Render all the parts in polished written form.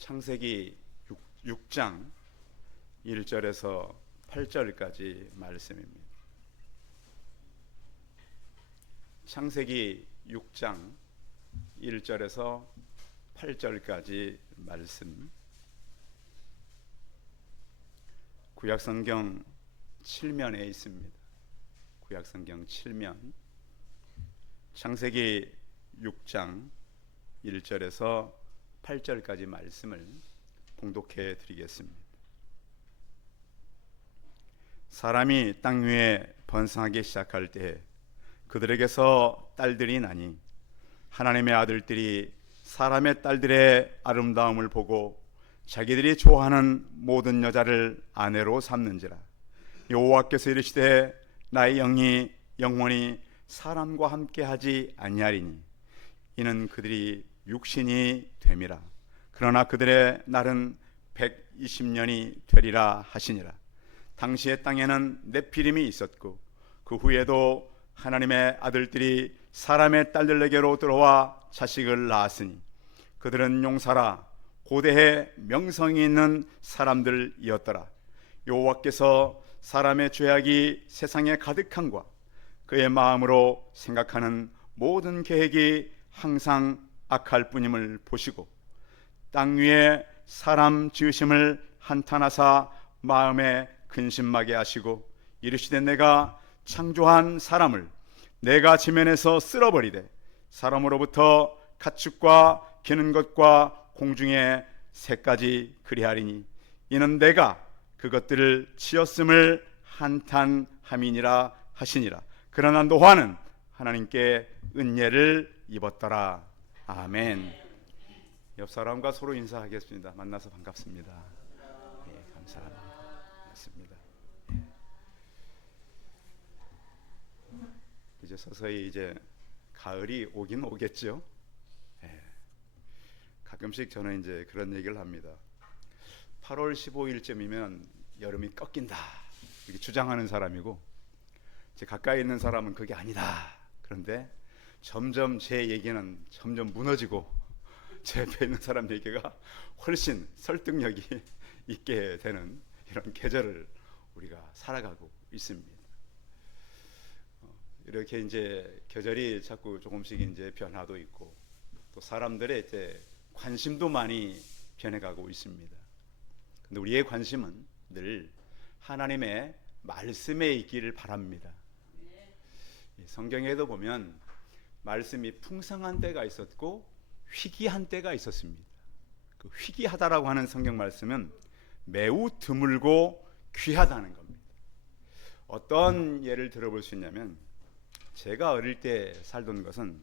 창세기 6장 1절에서 8절까지 말씀입니다. 창세기 6장 1절에서 8절까지 말씀. 구약성경 7면에 있습니다. 구약성경 7면 창세기 6장 1절에서 8절까지 말씀을 봉독해 드리겠습니다. 사람이 땅 위에 번성하기 시작할 때 그들에게서 딸들이 나니 하나님의 아들들이 사람의 딸들의 아름다움을 보고 자기들이 좋아하는 모든 여자를 아내로 삼는지라. 여호와께서 이르시되 나의 영이 영원히 사람과 함께하지 아니하리니 이는 그들이 육신이 됨이라. 그러나 그들의 날은 120년이 되리라 하시니라. 당시의 땅에는 네피림이 있었고 그 후에도 하나님의 아들들이 사람의 딸들에게로 들어와 자식을 낳았으니 그들은 용사라 고대의 명성이 있는 사람들이었더라. 여호와께서 사람의 죄악이 세상에 가득함과 그의 마음으로 생각하는 모든 계획이 항상 악할 뿐임을 보시고 땅 위에 사람 지으심을 한탄하사 마음에 근심하게 하시고 이르시되 내가 창조한 사람을 내가 지면에서 쓸어버리되 사람으로부터 가축과 기는 것과 공중의 새까지 그리하리니 이는 내가 그것들을 지었음을 한탄함이니라 하시니라. 그러나 노아는 하나님께 은혜를 입었더라. 아멘. 옆 사람과 서로 인사하겠습니다. 만나서 반갑습니다. 네, 감사합니다. 맞습니다. 네. 이제 서서히 이제 가을이 오긴 오겠죠. 네. 가끔씩 저는 이제 그런 얘기를 합니다. 8월 15일쯤이면 여름이 꺾인다 이렇게 주장하는 사람이고 이제 가까이 있는 사람은 그게 아니다. 그런데 점점 제 얘기는 점점 무너지고 제 옆에 있는 사람 얘기가 훨씬 설득력이 있게 되는 이런 계절을 우리가 살아가고 있습니다. 이렇게 이제 계절이 자꾸 조금씩 이제 변화도 있고 또 사람들의 이제 관심도 많이 변해가고 있습니다. 근데 우리의 관심은 늘 하나님의 말씀에 있기를 바랍니다. 성경에도 보면 말씀이 풍성한 때가 있었고 희귀한 때가 있었습니다. 그 희귀하다라고 하는 성경 말씀은 매우 드물고 귀하다는 겁니다. 어떤 예를 들어볼 수 있냐면 제가 어릴 때 살던 것은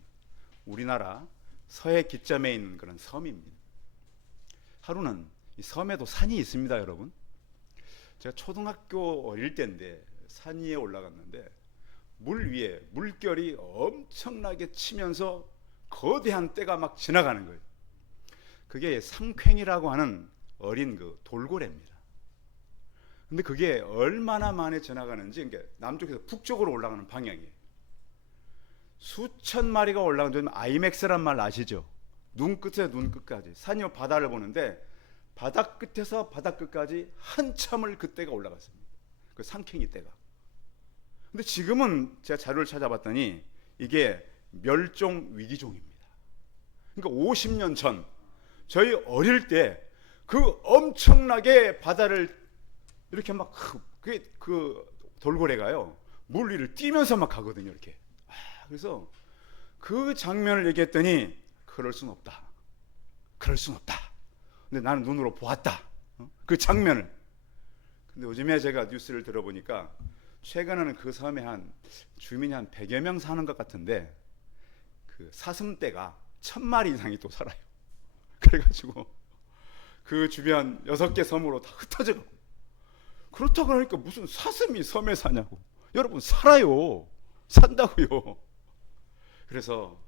우리나라 서해 기점에 있는 그런 섬입니다. 하루는 이 섬에도 산이 있습니다, 여러분. 제가 초등학교 어릴 때인데 산 위에 올라갔는데 물 위에 물결이 엄청나게 치면서 거대한 떼가 막 지나가는 거예요. 그게 상쾌이라고 하는 어린 그 돌고래입니다. 근데 그게 얼마나 많이 지나가는지, 그러니까 남쪽에서 북쪽으로 올라가는 방향이에요. 수천 마리가 올라가는 아이맥스란 말 아시죠? 눈끝에 눈끝까지 산이 바다를 보는데 바다 끝에서 바다 끝까지 한참을 그 떼가 올라갔습니다. 그 상쾌이 떼가. 근데 지금은 제가 자료를 찾아봤더니 이게 멸종 위기종입니다. 그러니까 50년 전 저희 어릴 때 그 엄청나게 바다를 이렇게 막 그 돌고래가요 물 위를 뛰면서 막 가거든요. 이렇게. 그래서 그 장면을 얘기했더니 그럴 순 없다. 그럴 순 없다. 근데 나는 눈으로 보았다. 그 장면을. 근데 요즘에 제가 뉴스를 들어보니까 최근에는 그 섬에 주민이 한 100여 명 사는 것 같은데 그 사슴떼가 1000마리 이상이 또 살아요. 그래가지고 그 주변 6개 섬으로 다 흩어져 가고. 그렇다고 하니까 무슨 사슴이 섬에 사냐고. 여러분 살아요. 산다고요. 그래서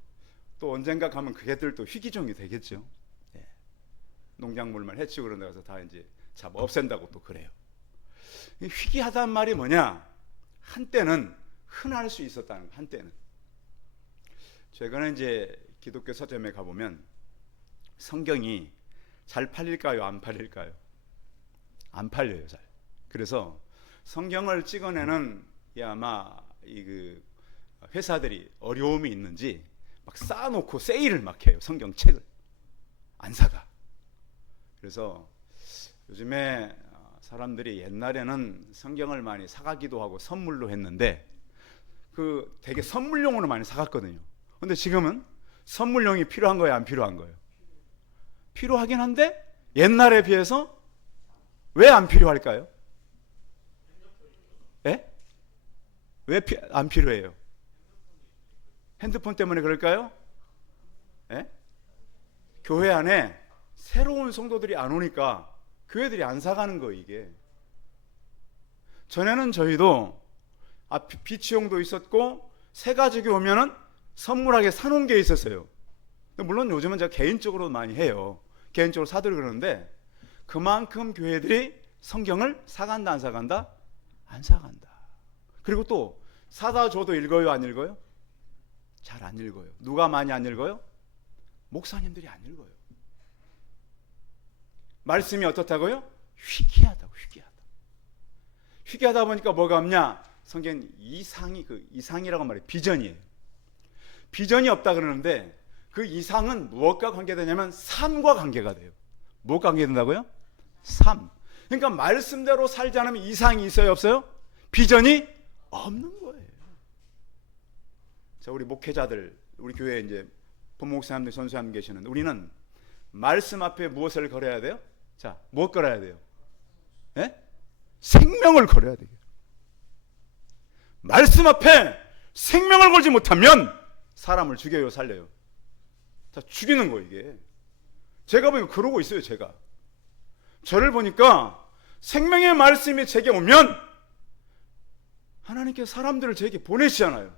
또 언젠가 가면 그 개들 또 희귀종이 되겠죠. 네. 농작물만 해치고 그런 데 가서 다 이제 잡아 없앤다고 또 그래요. 희귀하다는 말이 뭐냐? 한때는 흔할 수 있었다는 거, 한때는. 최근에 이제 기독교 서점에 가보면 성경이 잘 팔릴까요? 안 팔릴까요? 안 팔려요, 잘. 그래서 성경을 찍어내는 아마 그 회사들이 어려움이 있는지 막 쌓아놓고 세일을 막 해요. 성경책을 안 사가. 그래서 요즘에 사람들이 옛날에는 성경을 많이 사가기도 하고 선물로 했는데 그 되게 선물용으로 많이 사갔거든요. 근데 지금은 선물용이 필요한 거예요, 안 필요한 거예요? 필요하긴 한데 옛날에 비해서 왜 안 필요할까요? 예? 왜 안 필요해요? 핸드폰 때문에 그럴까요? 예? 교회 안에 새로운 성도들이 안 오니까 교회들이 안 사가는 거예요, 이게. 전에는 저희도 비치용도 있었고 새 가족이 오면은 선물하게 사놓은 게 있었어요. 물론 요즘은 제가 개인적으로 많이 해요. 개인적으로 사드리고 그러는데 그만큼 교회들이 성경을 사간다 안 사간다? 안 사간다. 그리고 또 사다 줘도 읽어요, 안 읽어요? 잘 안 읽어요. 누가 많이 안 읽어요? 목사님들이 안 읽어요. 말씀이 어떻다고요? 희귀하다고. 희귀하다 보니까 뭐가 없냐? 성경 이상이라고 말해요. 비전이에요. 비전이 없다 그러는데 그 이상은 무엇과 관계되냐면 삶과 관계가 돼요. 무엇과 관계된다고요? 삶. 그러니까 말씀대로 살지 않으면 이상이 있어요, 없어요? 비전이 없는 거예요. 자, 우리 목회자들, 우리 교회에 이제 본목사님들, 전수사님 계시는데 우리는 말씀 앞에 무엇을 걸어야 돼요? 자, 무엇 걸어야 돼요? 예? 생명을 걸어야 돼요. 말씀 앞에 생명을 걸지 못하면 사람을 죽여요, 살려요? 다 죽이는 거 이게. 제가 보니까 그러고 있어요, 제가. 저를 보니까 생명의 말씀이 제게 오면 하나님께서 사람들을 제게 보내시잖아요.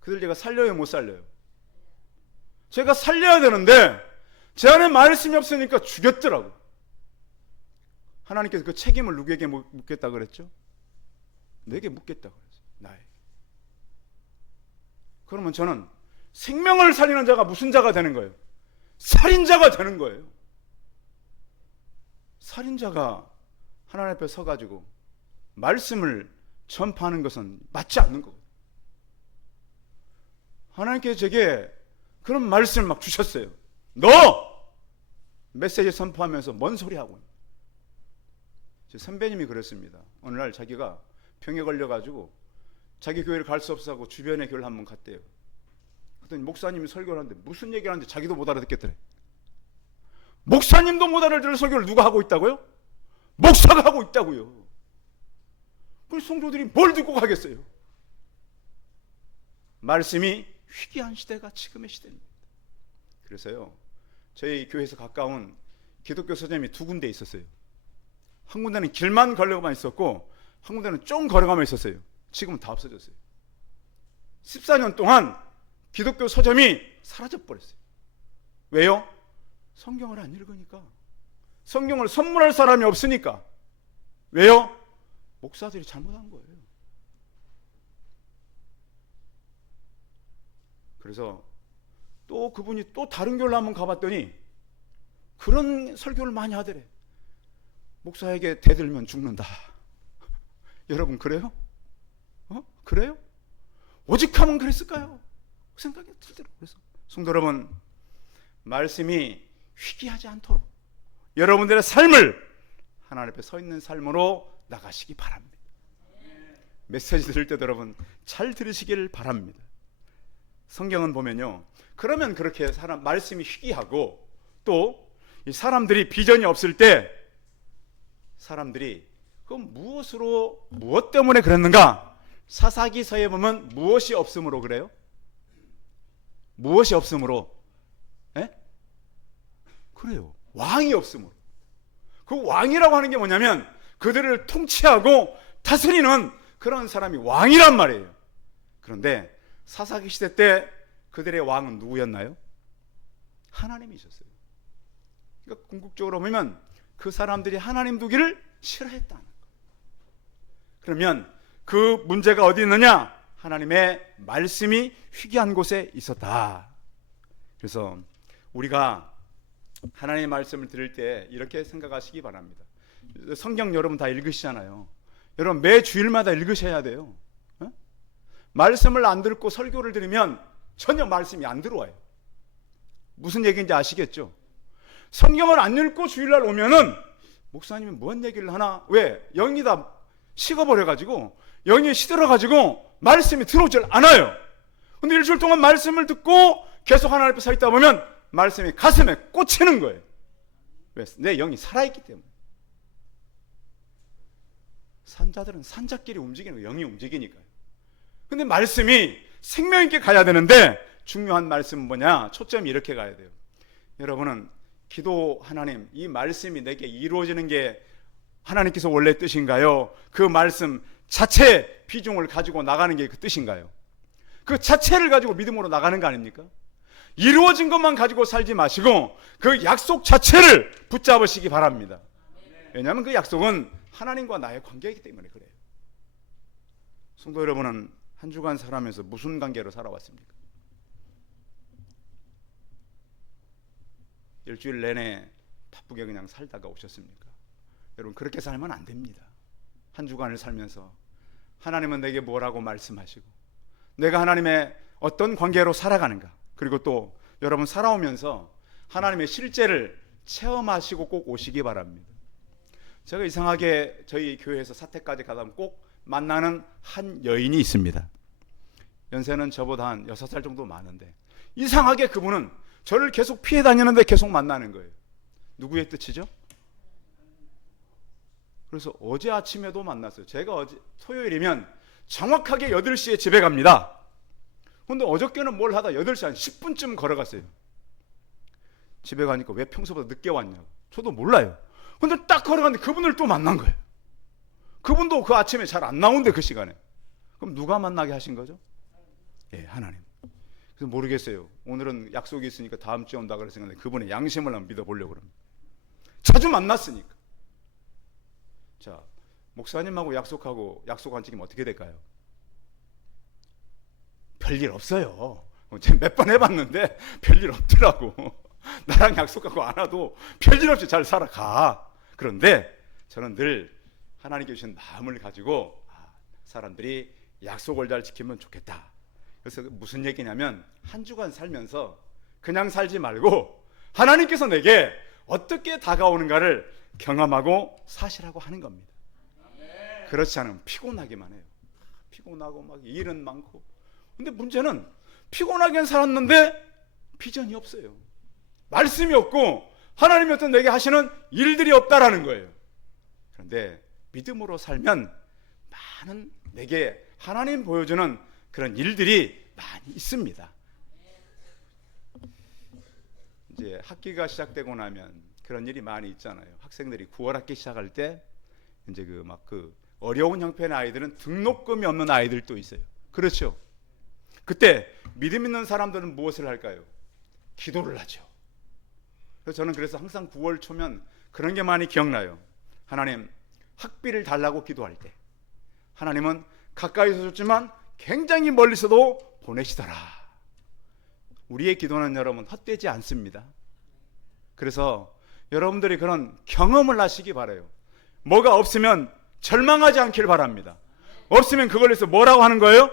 그들 제가 살려요, 못 살려요? 제가 살려야 되는데 제 안에 말씀이 없으니까 죽였더라고. 하나님께서 그 책임을 누구에게 묻겠다 그랬죠? 내게 묻겠다 그랬어요. 나에게. 그러면 저는 생명을 살리는 자가 무슨 자가 되는 거예요? 살인자가 되는 거예요. 살인자가 하나님 앞에 서가지고 말씀을 전파하는 것은 맞지 않는 거거든요. 하나님께서 제게 그런 말씀을 막 주셨어요. 너 메시지 선포하면서 뭔 소리 하고 있냐? 제 선배님이 그랬습니다. 어느 날 자기가 병에 걸려가지고 자기 교회를 갈 수 없어서 주변의 교회를 한번 갔대요. 그랬더니 목사님이 설교를 하는데 무슨 얘기를 하는지 자기도 못 알아듣겠더래. 목사님도 못 알아들을 설교를 누가 하고 있다고요? 목사가 하고 있다고요. 그 성도들이 뭘 듣고 가겠어요? 말씀이 희귀한 시대가 지금의 시대입니다. 그래서요, 저희 교회에서 가까운 기독교 서점이 두 군데 있었어요. 한 군데는 길만 걸려가만 있었고 한 군데는 좀 걸어가만 있었어요. 지금은 다 없어졌어요. 14년 동안 기독교 서점이 사라져버렸어요. 왜요? 성경을 안 읽으니까. 성경을 선물할 사람이 없으니까. 왜요? 목사들이 잘못한 거예요. 그래서 또 그분이 또 다른 교회를 한번 가봤더니 그런 설교를 많이 하더래. 목사에게 대들면 죽는다. 여러분 그래요? 그래요? 오직하면 그랬을까요? 그 생각이 들더라고요. 그래서 성도 여러분, 말씀이 희귀하지 않도록 여러분들의 삶을 하나님 앞에 서 있는 삶으로 나가시기 바랍니다. 메시지 들을 때도 여러분 잘 들으시길 바랍니다. 성경은 보면요, 그러면 그렇게 말씀이 희귀하고 또 이 사람들이 비전이 없을 때 사람들이 그 무엇 때문에 그랬는가? 사사기서에 보면 무엇이 없음으로 그래요? 무엇이 없음으로? 에? 그래요. 왕이 없음으로. 그 왕이라고 하는 게 뭐냐면 그들을 통치하고 다스리는 그런 사람이 왕이란 말이에요. 그런데 사사기 시대 때 그들의 왕은 누구였나요? 하나님이셨어요. 그러니까 궁극적으로 보면 그 사람들이 하나님 두기를 싫어했다는 거예요. 그러면 그 문제가 어디 있느냐? 하나님의 말씀이 희귀한 곳에 있었다. 그래서 우리가 하나님의 말씀을 들을 때 이렇게 생각하시기 바랍니다. 성경 여러분 다 읽으시잖아요. 여러분 매 주일마다 읽으셔야 돼요. 말씀을 안 듣고 설교를 들으면 전혀 말씀이 안 들어와요. 무슨 얘기인지 아시겠죠? 성경을 안 읽고 주일날 오면은 목사님이 뭔 얘기를 하나? 왜? 영이 다 식어버려가지고 영이 시들어가지고 말씀이 들어오질 않아요. 근데 일주일 동안 말씀을 듣고 계속 하나님 앞에 서 있다 보면 말씀이 가슴에 꽂히는 거예요. 왜? 내 영이 살아있기 때문에. 산자들은 산자끼리 움직이는 거예요. 영이 움직이니까요. 근데 말씀이 생명 있게 가야 되는데 중요한 말씀은 뭐냐? 초점이 이렇게 가야 돼요. 여러분은 기도 하나님, 이 말씀이 내게 이루어지는 게 하나님께서 원래 뜻인가요? 그 말씀 자체 비중을 가지고 나가는 게 그 뜻인가요? 그 자체를 가지고 믿음으로 나가는 거 아닙니까? 이루어진 것만 가지고 살지 마시고 그 약속 자체를 붙잡으시기 바랍니다. 왜냐하면 그 약속은 하나님과 나의 관계이기 때문에 그래요. 성도 여러분은 한 주간 살아가면서 무슨 관계로 살아왔습니까? 일주일 내내 바쁘게 그냥 살다가 오셨습니까? 여러분 그렇게 살면 안 됩니다. 한 주간을 살면서 하나님은 내게 뭐라고 말씀하시고 내가 하나님의 어떤 관계로 살아가는가, 그리고 또 여러분 살아오면서 하나님의 실제를 체험하시고 꼭 오시기 바랍니다. 제가 이상하게 저희 교회에서 사택까지 가다 보면 꼭 만나는 한 여인이 있습니다. 연세는 저보다 한 6살 정도 많은데 이상하게 그분은 저를 계속 피해 다니는데 계속 만나는 거예요. 누구의 뜻이죠? 그래서 어제 아침에도 만났어요. 제가 어제 토요일이면 정확하게 8시에 집에 갑니다. 근데 어저께는 뭘 하다 8시 한 10분쯤 걸어갔어요. 집에 가니까 왜 평소보다 늦게 왔냐고. 저도 몰라요. 근데 딱 걸어갔는데 그분을 또 만난 거예요. 그분도 그 아침에 잘 안 나오는데 그 시간에. 그럼 누가 만나게 하신 거죠? 예, 하나님. 그래서 모르겠어요. 오늘은 약속이 있으니까 다음 주에 온다 그랬는데 그분의 양심을 한번 믿어보려고 그럽니다. 자주 만났으니까. 자, 목사님하고 약속한 지금 어떻게 될까요? 별일 없어요. 제가 몇 번 해봤는데 별일 없더라고. 나랑 약속하고 안 와도 별일 없이 잘 살아가. 그런데 저는 늘 하나님께 주신 마음을 가지고 사람들이 약속을 잘 지키면 좋겠다. 그래서 무슨 얘기냐면 한 주간 살면서 그냥 살지 말고 하나님께서 내게 어떻게 다가오는가를 경험하고 사실하고 하는 겁니다. 그렇지 않으면 피곤하기만 해요. 피곤하고 막 일은 많고. 근데 문제는 피곤하게 살았는데 비전이 없어요. 말씀이 없고 하나님이 어떤 내게 하시는 일들이 없다라는 거예요. 그런데 믿음으로 살면 많은 내게 하나님 보여주는 그런 일들이 많이 있습니다. 이제 학기가 시작되고 나면 그런 일이 많이 있잖아요. 학생들이 9월 학기 시작할 때 이제 그 어려운 형편의 아이들은 등록금이 없는 아이들도 있어요. 그렇죠? 그때 믿음 있는 사람들은 무엇을 할까요? 기도를 하죠. 저는 그래서 항상 9월 초면 그런 게 많이 기억나요. 하나님, 학비를 달라고 기도할 때 하나님은 가까이서 줬지만 굉장히 멀리서도 보내시더라. 우리의 기도는 여러분 헛되지 않습니다. 그래서 여러분들이 그런 경험을 하시기 바라요. 뭐가 없으면 절망하지 않길 바랍니다. 없으면 그걸 해서 뭐라고 하는 거예요?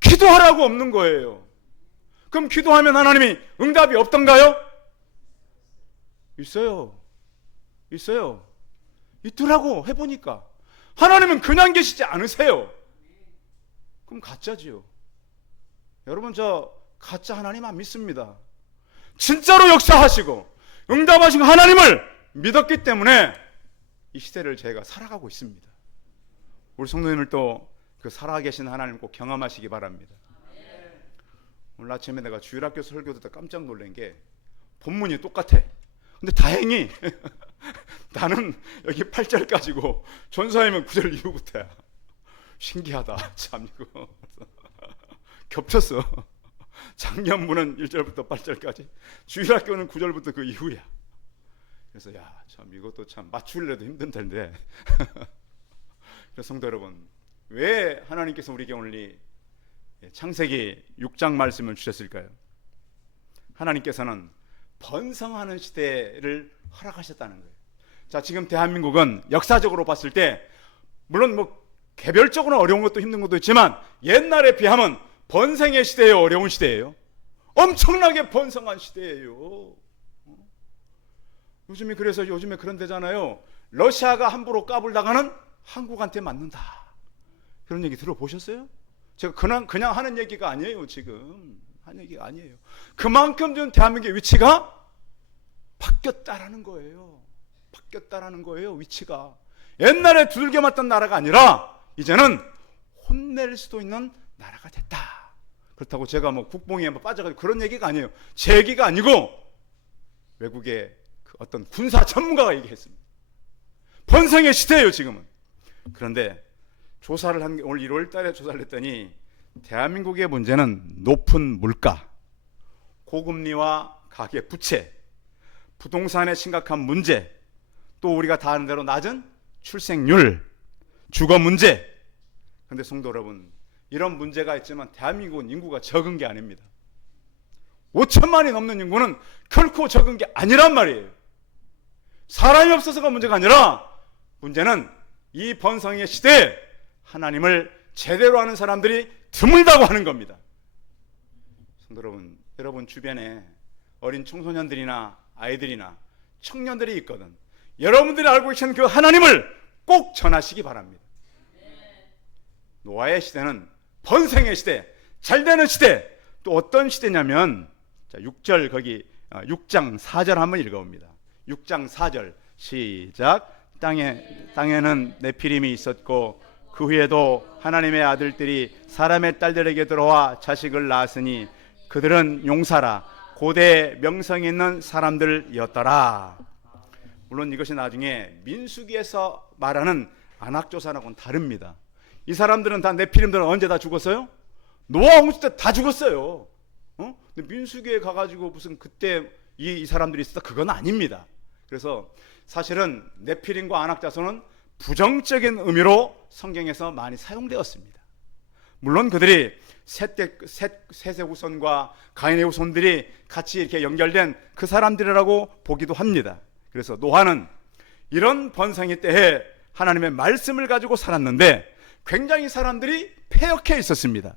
기도하라고 없는 거예요. 그럼 기도하면 하나님이 응답이 없던가요? 있어요. 있더라고. 해보니까 하나님은 그냥 계시지 않으세요. 그럼 가짜지요. 여러분 저 가짜 하나님 안 믿습니다. 진짜로 역사하시고 응답하신 하나님을 믿었기 때문에 이 시대를 제가 살아가고 있습니다. 우리 성도님을 또 그 살아계신 하나님 꼭 경험하시기 바랍니다. 오늘 아침에 내가 주일학교 설교 듣다 깜짝 놀란 게 본문이 똑같아. 근데 다행히 나는 여기 8절까지고 전사님은 9절 이후부터야. 신기하다. 참 이거 겹쳤어. 작년분은 1절부터 8절까지, 주일학교는 9절부터 그 이후야. 그래서 참 이것도 참 맞추려도 힘든 텐데. 그래서 성도 여러분, 왜 하나님께서 우리에게 오늘 이 창세기 6장 말씀을 주셨을까요? 하나님께서는 번성하는 시대를 허락하셨다는 거예요. 자, 지금 대한민국은 역사적으로 봤을 때 물론 뭐 개별적으로 어려운 것도 힘든 것도 있지만 옛날에 비하면 번성의 시대예요, 어려운 시대예요. 엄청나게 번성한 시대예요. 그래서 요즘에 그런 데잖아요. 러시아가 함부로 까불다가는 한국한테 맞는다. 그런 얘기 들어보셨어요? 제가 그냥 하는 얘기가 아니에요. 지금 하는 얘기가 아니에요. 그만큼 좀 대한민국의 위치가 바뀌었다라는 거예요. 바뀌었다라는 거예요. 위치가 옛날에 두들겨 맞던 나라가 아니라 이제는 혼낼 수도 있는 나라가 됐다. 그렇다고 제가 뭐 국뽕에 빠져가지고 그런 얘기가 아니에요. 제 얘기가 아니고 외국의 그 어떤 군사 전문가가 얘기했습니다. 번성의 시대예요 지금은. 그런데 조사를 올 1월 달에 조사를 했더니 대한민국의 문제는 높은 물가, 고금리와 가계 부채, 부동산의 심각한 문제, 또 우리가 다 아는 대로 낮은 출생률, 주거 문제. 그런데 성도 여러분, 이런 문제가 있지만 대한민국은 인구가 적은 게 아닙니다. 5천만이 넘는 인구는 결코 적은 게 아니란 말이에요. 사람이 없어서가 문제가 아니라 문제는 이 번성의 시대에 하나님을 제대로 아는 사람들이 드물다고 하는 겁니다. 성도 여러분, 여러분 주변에 어린 청소년들이나 아이들이나 청년들이 있거든. 여러분들이 알고 계신 그 하나님을 꼭 전하시기 바랍니다. 노아의 시대는 번성의 시대, 잘되는 시대. 또 어떤 시대냐면, 자, 6절 거기 6장 4절 한번 읽어봅니다. 6장 4절 시작. 땅에는 네피림이 있었고 그 후에도 하나님의 아들들이 사람의 딸들에게 들어와 자식을 낳았으니 그들은 용사라 고대 명성 있는 사람들이었더라. 물론 이것이 나중에 민수기에서 말하는 안악조사하고는 다릅니다. 이 사람들은 다 네피림들은 언제 다 죽었어요? 노아 홍수 때 다 죽었어요. 근데 민수기에 가가지고 무슨 그때 이 사람들이 있었다, 그건 아닙니다. 그래서 사실은 네피림과 안악자손은 부정적인 의미로 성경에서 많이 사용되었습니다. 물론 그들이 셋의 후손과 가인의 후손들이 같이 이렇게 연결된 그 사람들이라고 보기도 합니다. 그래서 노아는 이런 번성의 때에 하나님의 말씀을 가지고 살았는데 굉장히 사람들이 패역해 있었습니다.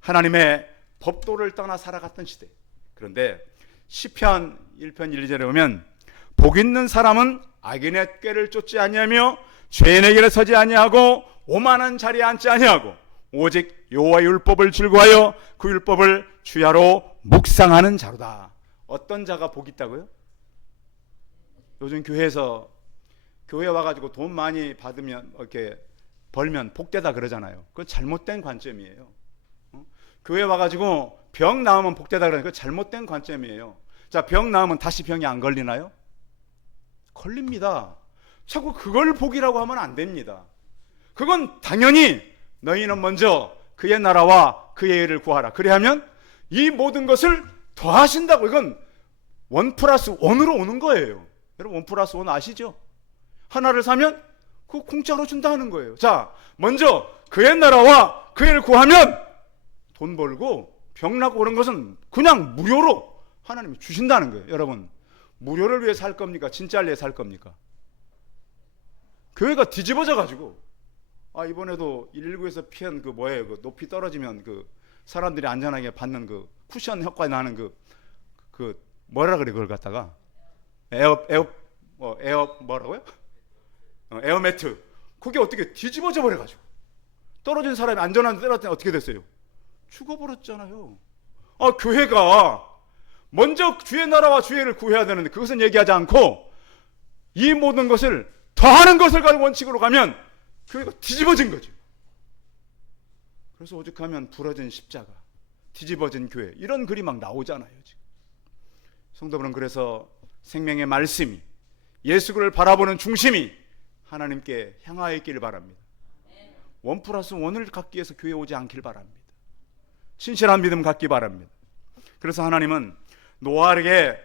하나님의 법도를 떠나 살아갔던 시대. 그런데 시편 1편 1, 2절에 보면 복 있는 사람은 악인의 꾀를 쫓지 아니하며 죄인의 길에 서지 아니하고 오만한 자리에 앉지 아니하고 오직 여호와의 율법을 즐거워하여 그 율법을 주야로 묵상하는 자로다. 어떤 자가 복 있다고요? 요즘 교회에서 교회 와가지고 돈 많이 받으면 이렇게 벌면 복되다 그러잖아요. 그건 잘못된 관점이에요. 교회 와가지고 병 나으면 복되다 그러니까 그건 잘못된 관점이에요. 자, 병 나으면 다시 병이 안 걸리나요? 걸립니다. 자꾸 그걸 복이라고 하면 안 됩니다. 그건 당연히 너희는 먼저 그의 나라와 그의 의를 구하라. 그래야면 이 모든 것을 더하신다고. 이건 1+1으로 오는 거예요. 여러분 1+1 아시죠? 하나를 사면 그거 공짜로 준다는 거예요. 자, 먼저 그의 나라와 그의 의를 구하면 돈 벌고 병 나고 그런 것은 그냥 무료로 하나님이 주신다는 거예요. 여러분 무료를 위해 살 겁니까? 진짜를 위해 살 겁니까? 교회가 뒤집어져 가지고 이번에도 119에서 피한 그 뭐예요? 그 높이 떨어지면 그 사람들이 안전하게 받는 그 쿠션 효과 나는 그 뭐라 그래 그걸 갖다가 에어 뭐라고요? 에어매트. 그게 어떻게 뒤집어져 버려 가지고 떨어진 사람이 안전한 데 떨어졌더니 어떻게 됐어요? 죽어버렸잖아요. 교회가 먼저 주의 나라와 주의 의를 구해야 되는데 그것은 얘기하지 않고 이 모든 것을 더하는 것을 가지고 원칙으로 가면 교회가 뒤집어진 거죠. 그래서 오죽하면 부러진 십자가, 뒤집어진 교회, 이런 글이 막 나오잖아요 지금. 성도들은 그래서 생명의 말씀이, 예수를 바라보는 중심이 하나님께 향하여 있기를 바랍니다. 1+1을 갖기 위해서 교회 오지 않길 바랍니다. 신실한 믿음 갖기 바랍니다. 그래서 하나님은 노아에게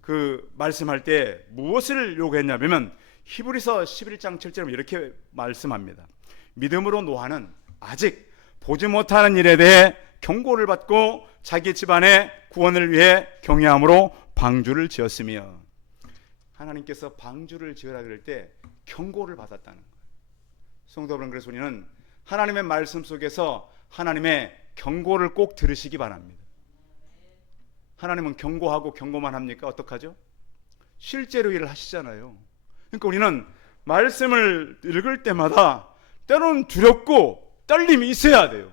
그 말씀할 때 무엇을 요구했냐면 히브리서 11장 7절에 이렇게 말씀합니다. 믿음으로 노아는 아직 보지 못하는 일에 대해 경고를 받고 자기 집안의 구원을 위해 경외함으로 방주를 지었으며, 하나님께서 방주를 지으라 그럴 때 경고를 받았다는 거예요. 성도 여러분, 그래서 우리는 하나님의 말씀 속에서 하나님의 경고를 꼭 들으시기 바랍니다. 하나님은 경고하고 경고만 합니까? 어떡하죠? 실제로 일을 하시잖아요. 그러니까 우리는 말씀을 읽을 때마다 때로는 두렵고 떨림이 있어야 돼요.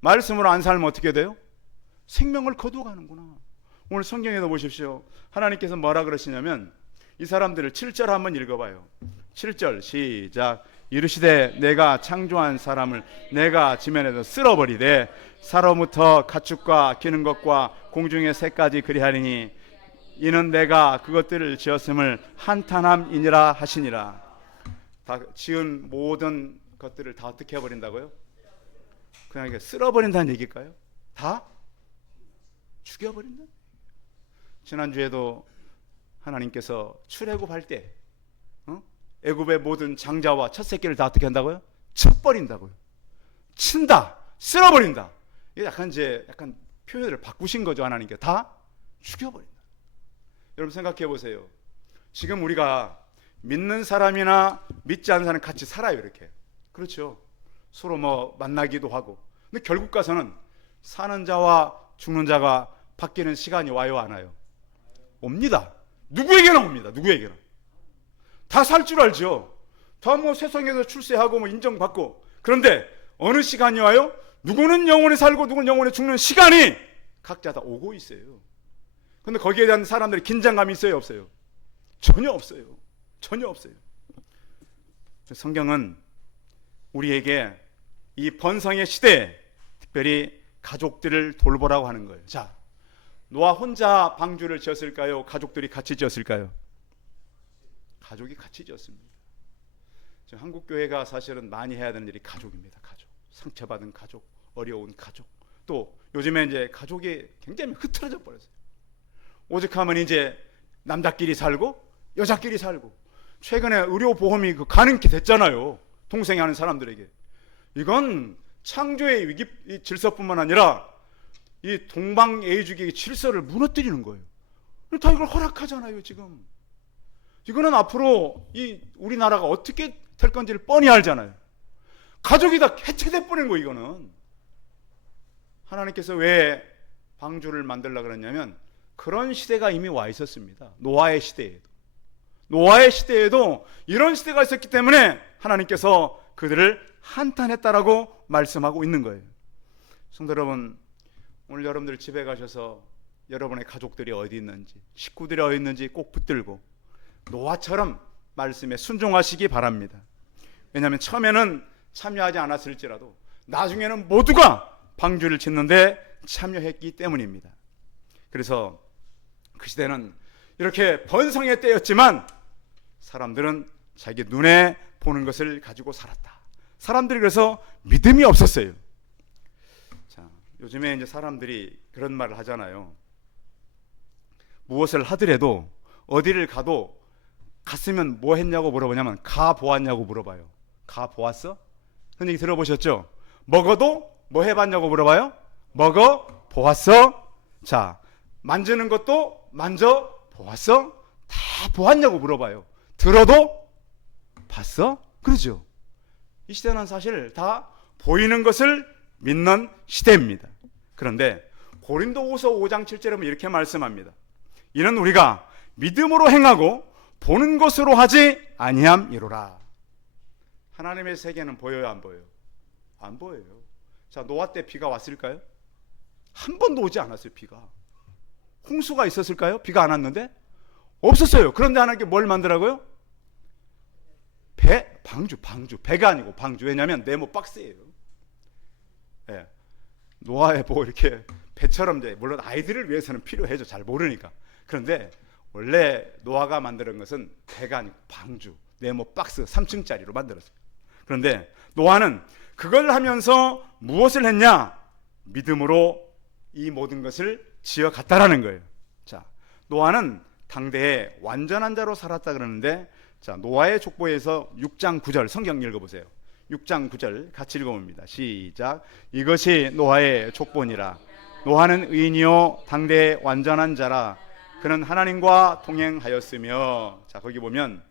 말씀으로 안 살면 어떻게 돼요? 생명을 거두어가는구나. 오늘 성경에도 보십시오. 하나님께서 뭐라 그러시냐면, 이 사람들을 7절 한번 읽어봐요. 7절 시작. 이르시되 내가 창조한 사람을 내가 지면에서 쓸어버리되 사로부터 가축과 기는 것과 공중의 새까지 그리하리니 이는 내가 그것들을 지었음을 한탄함이니라 하시니라. 다 지은 모든 것들을 다 어떻게 해버린다고요? 그냥 이게 쓸어버린다는 얘기일까요? 다 죽여버린다. 지난주에도 하나님께서 출애굽할 때 애굽의 모든 장자와 첫 새끼를 다 어떻게 한다고요? 쳐버린다고요. 친다, 쓸어버린다. 이게 약간 표현을 바꾸신 거죠. 하나님께 다 죽여버린다. 여러분 생각해 보세요. 지금 우리가 믿는 사람이나 믿지 않는 사람 같이 살아요. 이렇게. 그렇죠. 서로 뭐 만나기도 하고. 근데 결국 가서는 사는 자와 죽는 자가 바뀌는 시간이 와요, 안 와요? 옵니다. 누구에게나 옵니다. 누구에게나. 다 살 줄 알죠. 다 뭐 세상에서 출세하고 뭐 인정받고. 그런데 어느 시간이 와요? 누구는 영원히 살고 누구는 영원히 죽는 시간이 각자 다 오고 있어요. 근데 거기에 대한 사람들이 긴장감이 있어요, 없어요? 전혀 없어요. 전혀 없어요. 성경은 우리에게 이 번성의 시대에 특별히 가족들을 돌보라고 하는 거예요. 자, 노아 혼자 방주를 지었을까요? 가족들이 같이 지었을까요? 가족이 같이 지었습니다. 한국 교회가 사실은 많이 해야 되는 일이 가족입니다. 가족. 상처받은 가족, 어려운 가족. 또 요즘에 이제 가족이 굉장히 흐트러져 버렸어요. 오죽하면 이제 남자끼리 살고 여자끼리 살고. 최근에 의료보험이 가능케 됐잖아요. 동생이 하는 사람들에게. 이건 창조의 위기 질서뿐만 아니라 이 동방예의주기의 질서를 무너뜨리는 거예요. 다 이걸 허락하잖아요. 지금 이거는 앞으로 이 우리나라가 어떻게 될 건지를 뻔히 알잖아요. 가족이 다 해체돼 버린 거예요. 이거는 하나님께서 왜 방주를 만들려고 그랬냐면 그런 시대가 이미 와 있었습니다. 노아의 시대에도 이런 시대가 있었기 때문에 하나님께서 그들을 한탄했다라고 말씀하고 있는 거예요. 성도 여러분, 오늘 여러분들 집에 가셔서 여러분의 가족들이 어디 있는지, 식구들이 어디 있는지 꼭 붙들고 노아처럼 말씀에 순종하시기 바랍니다. 왜냐하면 처음에는 참여하지 않았을지라도 나중에는 모두가 방주를 짓는데 참여했기 때문입니다. 그래서 그 시대는 이렇게 번성의 때였지만 사람들은 자기 눈에 보는 것을 가지고 살았다. 사람들이 그래서 믿음이 없었어요. 자, 요즘에 이제 사람들이 그런 말을 하잖아요. 무엇을 하더라도 어디를 가도 갔으면 뭐 했냐고 물어보냐면 가 보았냐고 물어봐요. 가 보았어? 그런 얘기 들어보셨죠? 먹어도 뭐 해봤냐고 물어봐요. 먹어 보았어? 자, 만지는 것도 만져 보았어? 다 보았냐고 물어봐요. 들어도 봤어? 그러죠. 이 시대는 사실 다 보이는 것을 믿는 시대입니다. 그런데 고린도후서 5장 7절에 이렇게 말씀합니다. 이는 우리가 믿음으로 행하고 보는 것으로 하지 아니함이로라. 하나님의 세계는 보여요, 안 보여요? 안 보여요. 자, 노아 때 비가 왔을까요? 한 번도 오지 않았어요. 비가. 홍수가 있었을까요? 비가 안 왔는데? 없었어요. 그런데 하나님께 뭘 만들라고요? 방주. 배가 아니고 방주. 왜냐하면 네모 박스예요. 예. 노아에 뭐 이렇게 배처럼 이제 물론 아이들을 위해서는 필요해죠. 잘 모르니까. 그런데 원래 노아가 만드는 것은 배가 아니고 방주, 네모 박스 3층짜리로 만들었어요. 그런데 노아는 그걸 하면서 무엇을 했냐? 믿음으로 이 모든 것을 지어갔다라는 거예요. 자, 노아는 당대에 완전한 자로 살았다 그러는데, 자, 노아의 족보에서 6장 9절 성경 읽어보세요. 6장 9절 같이 읽어봅니다. 시작. 이것이 노아의 족보니라. 노아는 의인이요 당대의 완전한 자라. 그는 하나님과 동행하였으며. 자, 거기 보면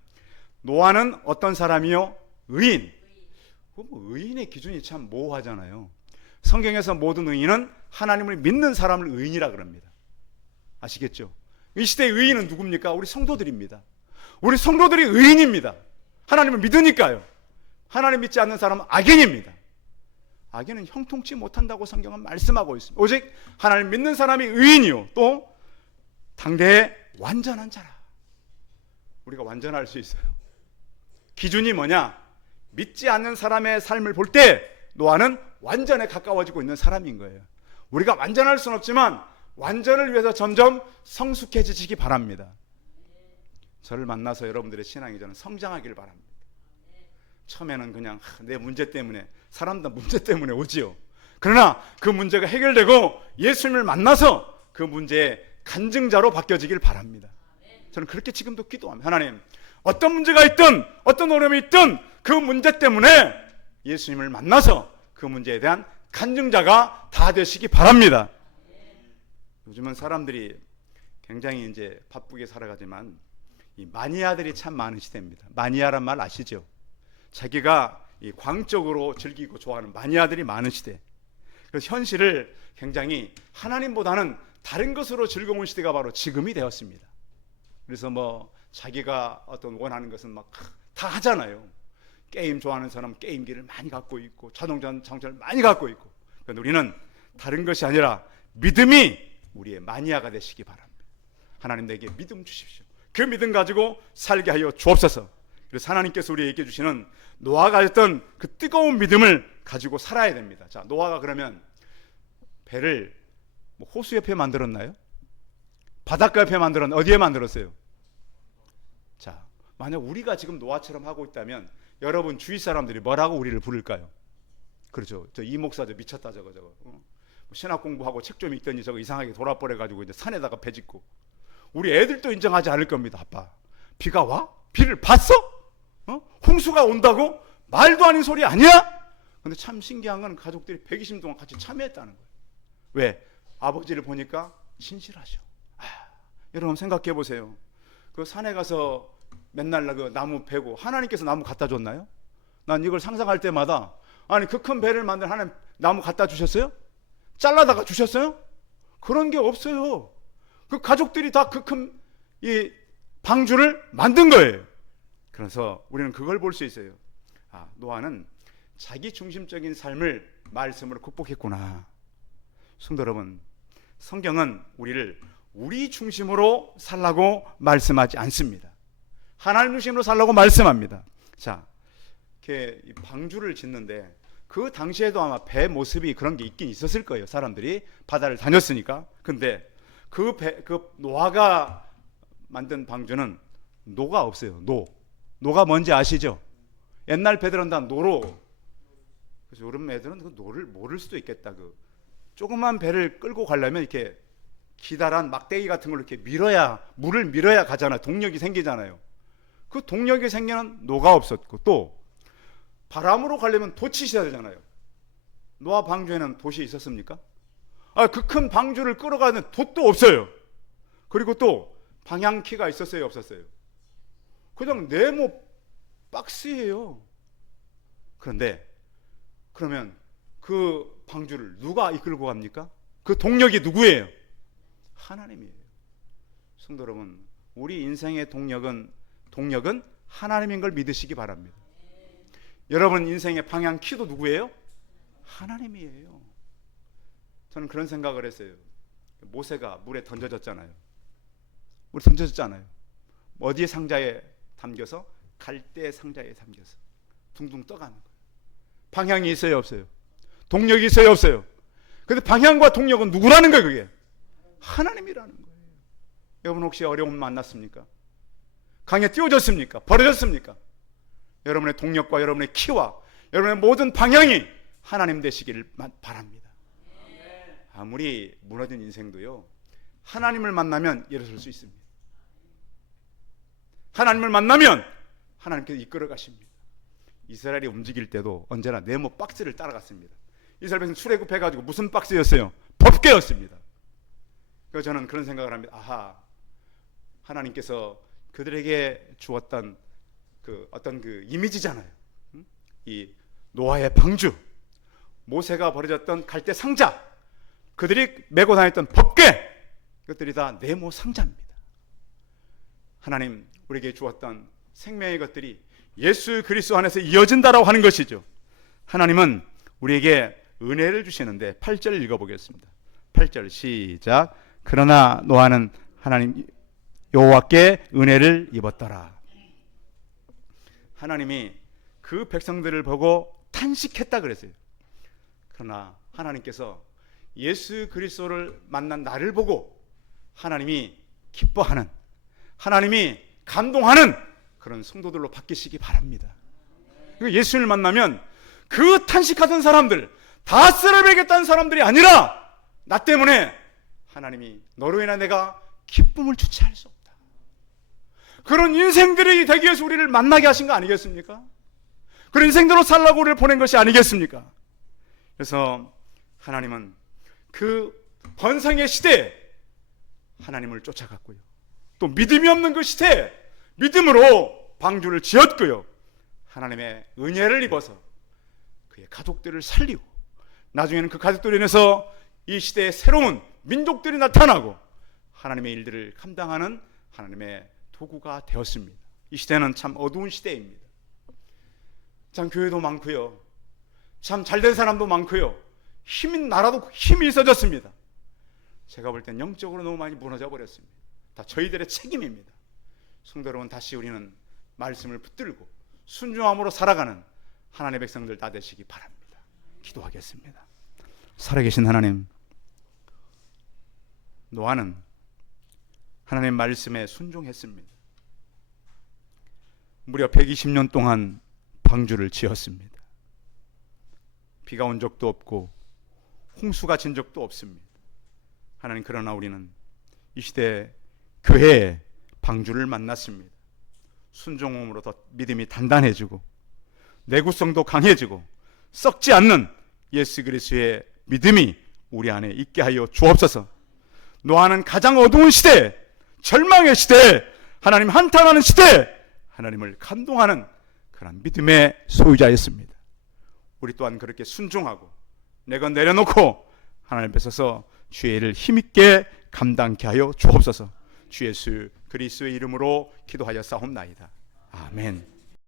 노아는 어떤 사람이요? 의인. 의인의 기준이 참 모호하잖아요. 성경에서 모든 의인은 하나님을 믿는 사람을 의인이라 그럽니다. 아시겠죠? 이 시대의 의인은 누굽니까? 우리 성도들입니다. 우리 성도들이 의인입니다. 하나님을 믿으니까요. 하나님 믿지 않는 사람은 악인입니다. 악인은 형통치 못한다고 성경은 말씀하고 있습니다. 오직 하나님 믿는 사람이 의인이요, 또 당대의 완전한 자라. 우리가 완전할 수 있어요. 기준이 뭐냐? 믿지 않는 사람의 삶을 볼 때 노아는 완전에 가까워지고 있는 사람인 거예요. 우리가 완전할 수는 없지만 완전을 위해서 점점 성숙해지시기 바랍니다. 저를 만나서 여러분들의 신앙이 저는 성장하길 바랍니다. 처음에는 그냥 내 문제 때문에, 사람도 문제 때문에 오지요. 그러나 그 문제가 해결되고 예수님을 만나서 그 문제의 간증자로 바뀌어지길 바랍니다. 저는 그렇게 지금도 기도합니다. 하나님, 어떤 문제가 있든 어떤 어려움이 있든 그 문제 때문에 예수님을 만나서 그 문제에 대한 간증자가 다 되시기 바랍니다. 요즘은 사람들이 굉장히 이제 바쁘게 살아가지만 이 마니아들이 참 많은 시대입니다. 마니아란 말 아시죠? 자기가 이 광적으로 즐기고 좋아하는 마니아들이 많은 시대. 그래서 현실을 굉장히 하나님보다는 다른 것으로 즐거운 시대가 바로 지금이 되었습니다. 그래서 뭐 자기가 어떤 원하는 것은 막 다 하잖아요. 게임 좋아하는 사람은 게임기를 많이 갖고 있고 자동차를 많이 갖고 있고. 그런데 우리는 다른 것이 아니라 믿음이 우리의 마니아가 되시기 바랍니다. 하나님 내게 믿음 주십시오. 그 믿음 가지고 살게 하여 주옵소서. 그래서 하나님께서 우리에게 주시는 노아가 가졌던 그 뜨거운 믿음을 가지고 살아야 됩니다. 자, 노아가 그러면 배를 뭐 호수 옆에 만들었나요? 바닷가 옆에 만들었나요? 어디에 만들었어요? 자, 만약 우리가 지금 노아처럼 하고 있다면 여러분 주위 사람들이 뭐라고 우리를 부를까요? 그렇죠. 저 이 목사 저 미쳤다 저거. 신학 공부하고 책 좀 읽더니 저거 이상하게 돌아버려가지고 이제 산에다가 배 짓고. 우리 애들도 인정하지 않을 겁니다. 아빠, 비가 와? 비를 봤어? 홍수가 온다고? 말도 아닌 소리 아니야? 근데 참 신기한 건 가족들이 120년 동안 같이 참여했다는 거예요. 왜? 아버지를 보니까 신실하셔. 여러분 생각해 보세요. 그 산에 가서 맨날 그 나무 베고 하나님께서 나무 갖다 줬나요? 난 이걸 상상할 때마다 아니 그 큰 배를 만든 하나님 나무 갖다 주셨어요? 잘라다가 주셨어요? 그런 게 없어요. 그 가족들이 다 그 큰 이 방주를 만든 거예요. 그래서 우리는 그걸 볼 수 있어요. 노아는 자기 중심적인 삶을 말씀으로 극복했구나. 성도 여러분, 성경은 우리를 우리 중심으로 살라고 말씀하지 않습니다. 하나님 중심으로 살라고 말씀합니다. 자, 이렇게 방주를 짓는데 그 당시에도 아마 배 모습이 그런 게 있긴 있었을 거예요. 사람들이 바다를 다녔으니까. 근데 그 노아가 만든 방주는 노가 없어요. 노가 뭔지 아시죠? 옛날 배들은 다 노로. 그래서 요즘 애들은 그 노를 모를 수도 있겠다. 그 조그만 배를 끌고 가려면 이렇게 기다란 막대기 같은 걸로 이렇게 물을 밀어야 가잖아요. 동력이 생기잖아요. 그 동력이 생기는 노가 없었고, 또 바람으로 가려면 돛이 있어야 되잖아요. 노아 방주에는 돛이 있었습니까? 그 큰 방주를 끌어가는 돛도 없어요. 그리고 또 방향키가 있었어요, 없었어요? 그냥 네모 박스예요. 그런데 그러면 그 방주를 누가 이끌고 갑니까? 그 동력이 누구예요? 하나님이에요. 성도 여러분, 우리 인생의 동력은 하나님인 걸 믿으시기 바랍니다. 여러분 인생의 방향키도 누구예요? 하나님이에요. 저는 그런 생각을 했어요. 모세가 물에 던져졌잖아요. 어디에 상자에 담겨서? 갈대 상자에 담겨서 둥둥 떠가는 거예요. 방향이 있어요, 없어요? 동력이 있어요, 없어요? 근데 방향과 동력은 누구라는 거예요? 그게 하나님이라는 거예요. 여러분 혹시 어려움 만났습니까? 강에 띄워졌습니까? 버려졌습니까? 여러분의 동력과 여러분의 키와 여러분의 모든 방향이 하나님 되시기를 바랍니다. 아무리 무너진 인생도요, 하나님을 만나면 일어설 수 있습니다. 하나님을 만나면 하나님께서 이끌어 가십니다. 이스라엘이 움직일 때도 언제나 네모 박스를 따라갔습니다. 이스라엘 백성 출애굽해가지고 무슨 박스였어요? 법궤였습니다. 그래서 저는 그런 생각을 합니다. 하나님께서 그들에게 주었던 그 어떤 그 이미지잖아요. 이 노아의 방주, 모세가 버려졌던 갈대 상자, 그들이 메고 다녔던 법궤, 이것들이 다 네모 상자입니다. 하나님 우리에게 주었던 생명의 것들이 예수 그리스도 안에서 이어진다라고 하는 것이죠. 하나님은 우리에게 은혜를 주시는데 8절 읽어보겠습니다. 8절 시작. 그러나 노아는 하나님 여호와께 은혜를 입었더라. 하나님이 그 백성들을 보고 탄식했다 그랬어요. 그러나 하나님께서 예수 그리스도를 만난 나를 보고 하나님이 기뻐하는, 하나님이 감동하는 그런 성도들로 바뀌시기 바랍니다. 예수를 만나면 그 탄식하던 사람들, 다 쓰러버리겠다는 사람들이 아니라 나 때문에 하나님이 너로 인해 내가 기쁨을 주체할 수 없다, 그런 인생들이 되기 위해서 우리를 만나게 하신 거 아니겠습니까? 그런 인생대로 살라고 우리를 보낸 것이 아니겠습니까? 그래서 하나님은 그 번성의 시대에 하나님을 쫓아갔고요, 또 믿음이 없는 그 시대에 믿음으로 방주를 지었고요, 하나님의 은혜를 입어서 그의 가족들을 살리고 나중에는 그 가족들로 인해서 이 시대에 새로운 민족들이 나타나고 하나님의 일들을 감당하는 하나님의 도구가 되었습니다. 이 시대는 참 어두운 시대입니다. 참 교회도 많고요, 참 잘된 사람도 많고요, 힘인 나라도 힘이 있어졌습니다. 제가 볼 땐 영적으로 너무 많이 무너져 버렸습니다. 다 저희들의 책임입니다. 성도 여러분, 다시 우리는 말씀을 붙들고 순종함으로 살아가는 하나님의 백성들 다 되시기 바랍니다. 기도하겠습니다. 살아계신 하나님, 노아는 하나님 말씀에 순종했습니다. 무려 120년 동안 방주를 지었습니다. 비가 온 적도 없고 홍수가 진 적도 없습니다. 하나님, 그러나 우리는 이 시대 교회에 방주를 만났습니다. 순종함으로 더 믿음이 단단해지고 내구성도 강해지고 썩지 않는 예수 그리스도의 믿음이 우리 안에 있게 하여 주옵소서. 노아는 가장 어두운 시대, 절망의 시대, 하나님 한탄하는 시대, 하나님을 감동하는 그런 믿음의 소유자였습니다. 우리 또한 그렇게 순종하고 내가 내려놓고 하나님 앞에 서서 주의 일을 힘있게 감당케 하여 주옵소서. 주 예수 그리스도의 이름으로 기도하여 싸움나이다. 아멘.